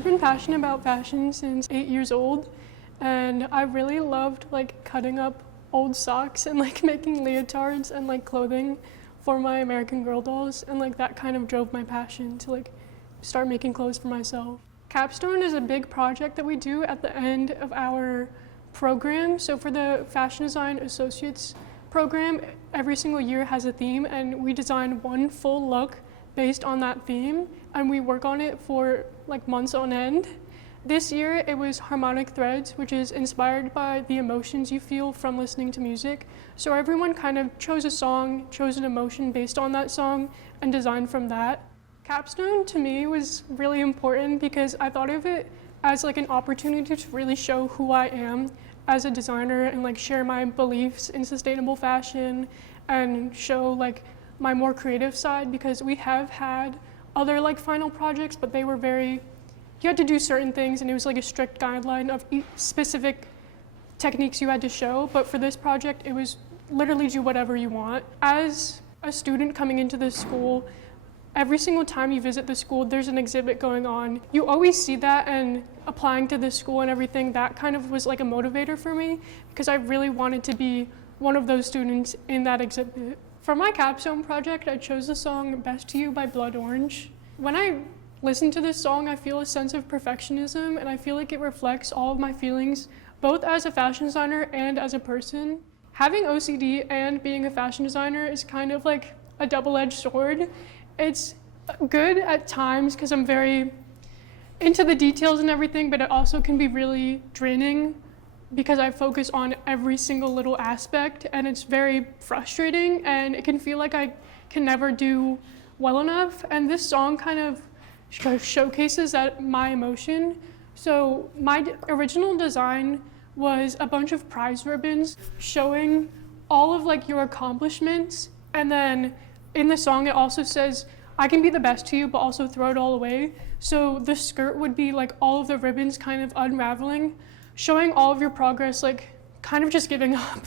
I've been passionate about fashion since 8 years old, and I really loved like cutting up old socks and like making leotards and like clothing for my American Girl dolls, and like that kind of drove my passion to like start making clothes for myself. Capstone is a big project that we do at the end of our program. So for the Fashion Design Associates program, every single year has a theme, and we design one full look based on that theme, and we work on it for like months on end. This year it was harmonic threads, which is inspired by the emotions you feel from listening to music. So everyone kind of chose a song, chose an emotion based on that song, and designed from that. Capstone to me was really important because I thought of it as like an opportunity to really show who I am as a designer and like share my beliefs in sustainable fashion and show like my more creative side, because we have had other like final projects, but they were very, you had to do certain things and it was like a strict guideline of specific techniques you had to show. But for this project, it was literally do whatever you want. As a student coming into this school, every single time you visit the school, there's an exhibit going on. You always see that, and applying to this school and everything, that kind of was like a motivator for me because I really wanted to be one of those students in that exhibit. For my capstone project, I chose the song Best to You by Blood Orange. When I listen to this song, I feel a sense of perfectionism, and I feel like it reflects all of my feelings, both as a fashion designer and as a person. Having OCD and being a fashion designer is kind of like a double-edged sword. It's good at times because I'm very into the details and everything, but it also can be really draining because I focus on every single little aspect, and it's very frustrating, and it can feel like I can never do well enough. And this song kind of showcases that my emotion. So my original design was a bunch of prize ribbons showing all of like your accomplishments, and then in the song it also says, I can be the best to you, but also throw it all away. So the skirt would be like all of the ribbons kind of unraveling, showing all of your progress, like kind of just giving up,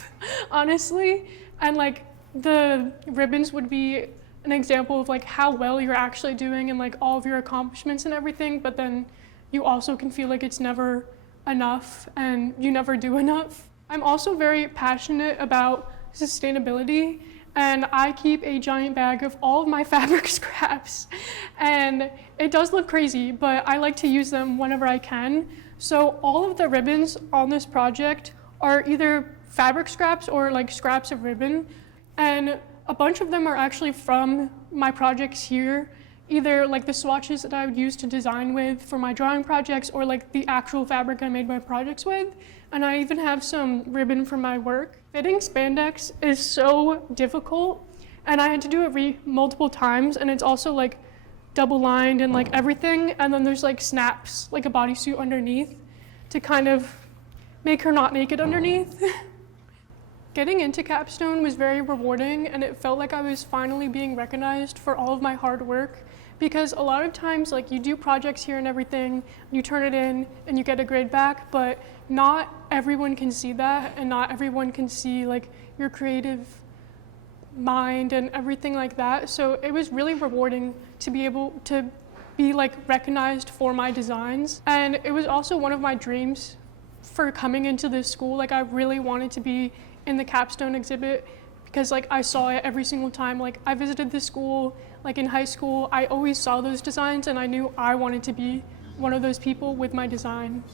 honestly. And like the ribbons would be an example of like how well you're actually doing and like all of your accomplishments and everything, but then you also can feel like it's never enough and you never do enough. I'm also very passionate about sustainability, and I keep a giant bag of all of my fabric scraps. And it does look crazy, but I like to use them whenever I can. So all of the ribbons on this project are either fabric scraps or like scraps of ribbon. And a bunch of them are actually from my projects here, either like the swatches that I would use to design with for my drawing projects, or like the actual fabric I made my projects with. And I even have some ribbon from my work. Fitting spandex is so difficult, and I had to do it multiple times, and it's also like double lined and like everything, and then there's like snaps, like a bodysuit underneath to kind of make her not naked underneath. Getting into Capstone was very rewarding, and it felt like I was finally being recognized for all of my hard work, because a lot of times like you do projects here and everything, you turn it in and you get a grade back, but not everyone can see that, and not everyone can see like your creative mind and everything like that. So it was really rewarding to be able to be like recognized for my designs. And it was also one of my dreams for coming into this school. Like I really wanted to be in the Capstone exhibit because like I saw it every single time. Like I visited this school, like in high school, I always saw those designs, and I knew I wanted to be one of those people with my design.